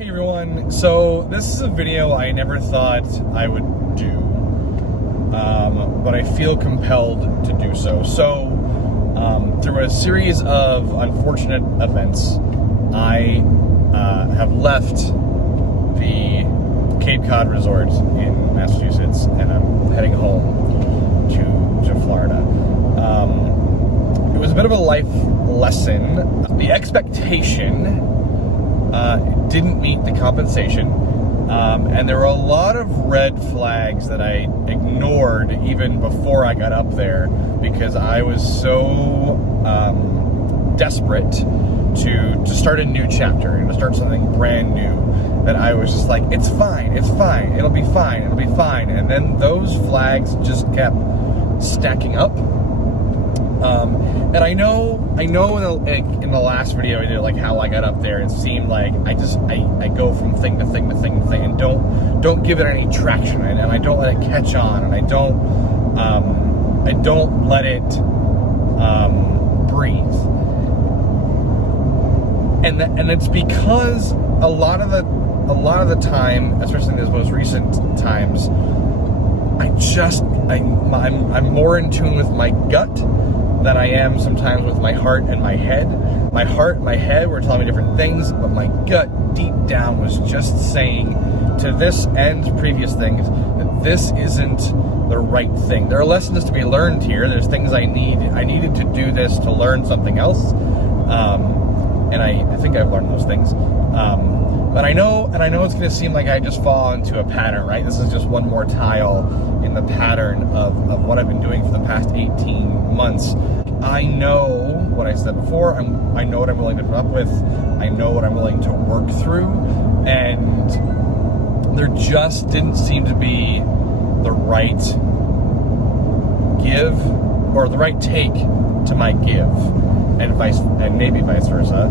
Hey everyone, so this is a video I never thought I would do, but I feel compelled to do so. So, through a series of unfortunate events, I have left the Cape Cod Resort in Massachusetts, and I'm heading home to Florida. It was a bit of a life lesson. The expectation didn't meet the compensation, and there were a lot of red flags that I ignored even before I got up there because I was so desperate to start a new chapter and to start something brand new that I was just like, it's fine, it'll be fine, and then those flags just kept stacking up. And I know in the last video I did, like, how I got up there, it seemed like I go from thing to thing to thing to thing and don't give it any traction, and I don't let it catch on, and I don't let it breathe. And it's because a lot of the time, especially in those most recent times, I'm more in tune with my gut than I am sometimes with my heart and my head. My heart and my head were telling me different things, but my gut deep down was just saying to this and previous things that this isn't the right thing. There are lessons to be learned here. There's things I needed to do this to learn something else. And I think I've learned those things. But I know it's going to seem like I just fall into a pattern, right? This is just one more tile in the pattern of what I've been doing for the past 18 months. I know what I said before. I know what I'm willing to put up with. I know what I'm willing to work through. And there just didn't seem to be the right give or the right take to my give, and maybe vice versa.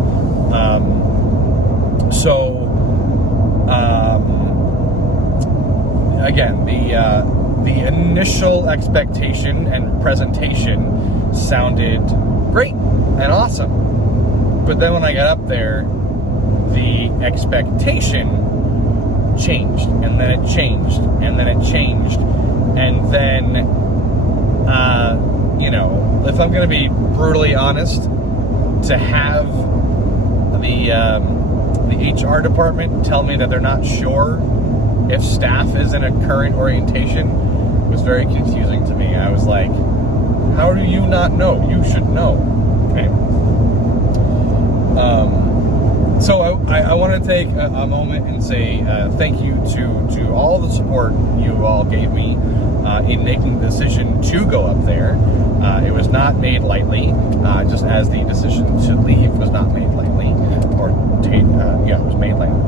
Again, the initial expectation and presentation sounded great and awesome, but then when I got up there, the expectation changed, and then it changed, and then it changed, and then if I'm going to be brutally honest, to have the HR department tell me that they're not sure if staff is in a current orientation was very confusing to me. I was like, how do you not know? You should know. Okay. So I want to take a moment and say thank you to all the support you all gave me in making the decision to go up there. It was not made lightly, just as the decision to leave was not made lightly, it was made lightly.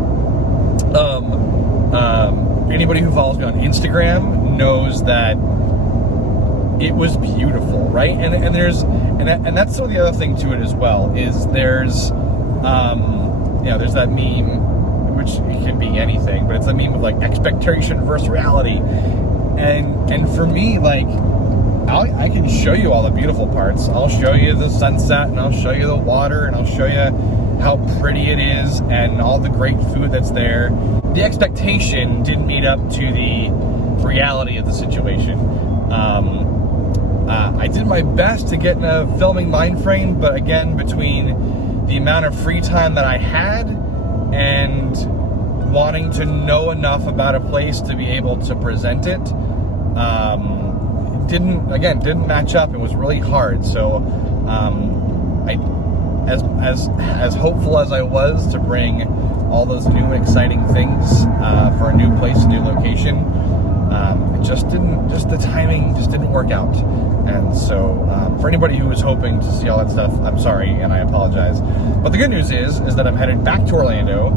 Anybody who follows me on Instagram knows that it was beautiful, right? And that's sort of the other thing to it as well, is there's that meme, which it can be anything, but it's a meme of like expectation versus reality. And for me, like, I can show you all the beautiful parts. I'll show you the sunset, and I'll show you the water, and I'll show you how pretty it is, and all the great food that's there. The expectation didn't meet up to the reality of the situation. I did my best to get in a filming mind frame, but again, between the amount of free time that I had and wanting to know enough about a place to be able to present it, didn't match up. It was really hard. So as hopeful as I was to bring all those new and exciting things for a new place, a new location, the timing just didn't work out. And so for anybody who was hoping to see all that stuff, I'm sorry and I apologize. But the good news is that I'm headed back to Orlando,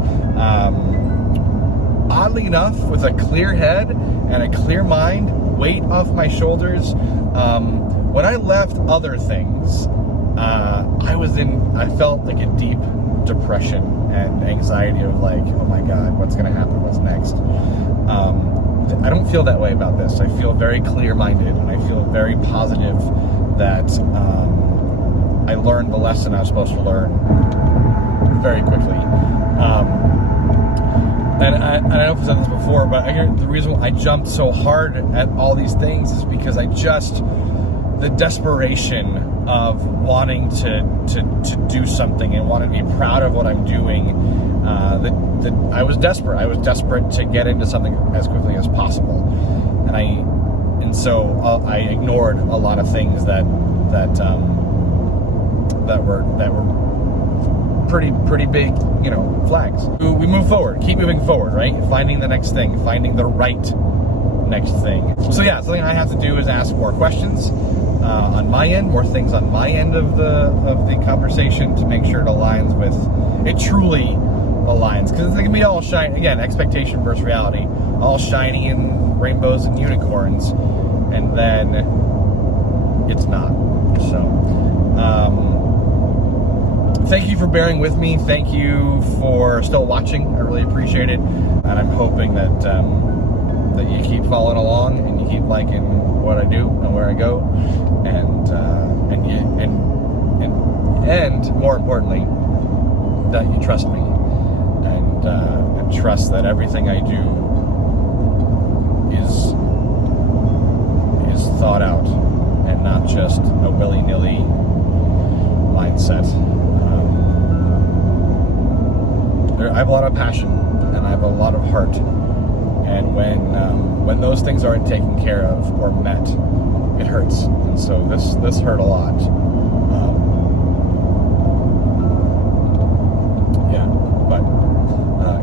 oddly enough, with a clear head and a clear mind, weight off my shoulders. When I left other things, I felt like a deep depression and anxiety of like, oh my God, what's going to happen? What's next? I don't feel that way about this. I feel very clear-minded, and I feel very positive that I learned the lesson I was supposed to learn very quickly. and I don't know if I've said this before, but the reason why I jumped so hard at all these things is because the desperation of wanting to do something and wanting to be proud of what I'm doing. I was desperate. I was desperate to get into something as quickly as possible, and so I ignored a lot of things that were pretty big, flags. We move forward, keep moving forward, right? Finding the next thing, finding the right next thing. So yeah, something I have to do is ask more questions on my end, more things on my end of the conversation to make sure it aligns with, it truly aligns, because it can be all shiny, again, expectation versus reality, all shiny and rainbows and unicorns, and then it's not. So, thank you for bearing with me. Thank you for still watching. I really appreciate it, and I'm hoping that that you keep following along and you keep liking what I do and where I go, and more importantly, that you trust me and trust that everything I do is thought out and not just a willy-nilly mindset. I have a lot of passion and I have a lot of heart, and when those things aren't taken care of or met, it hurts. And so this hurt a lot.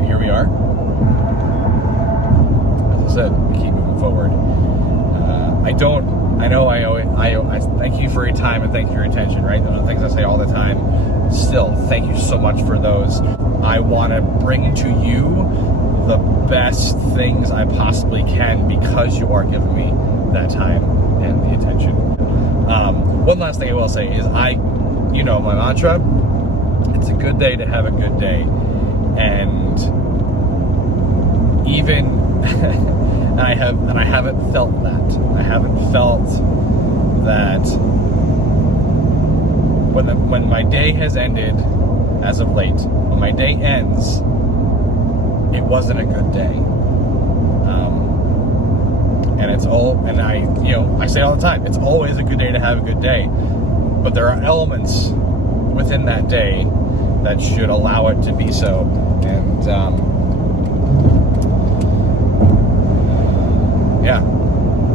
Here we are. As I said, we keep moving forward. I thank you for your time and thank you for your attention, right? Those are the things I say all the time. Still, thank you so much for those. I want to bring to you the best things I possibly can because you are giving me that time and the attention. One last thing I will say is my mantra, it's a good day to have a good day. And even and I haven't felt that. I haven't felt that when my day has ended as of late, when my day ends, it wasn't a good day. I say all the time, it's always a good day to have a good day. But there are elements within that day that should allow it to be so. And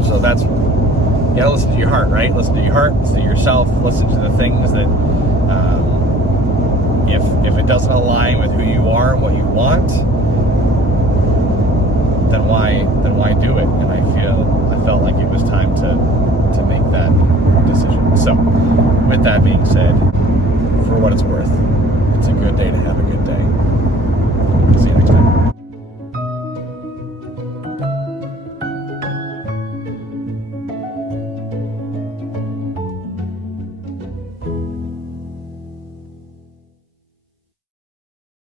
so that's, you gotta listen to your heart, right? Listen to your heart, listen to yourself, listen to the things that if it doesn't align with who you are and what you want, then why do it? And I felt like it was time to make that decision. So with that being said, for what it's worth, it's a good day to have a good day.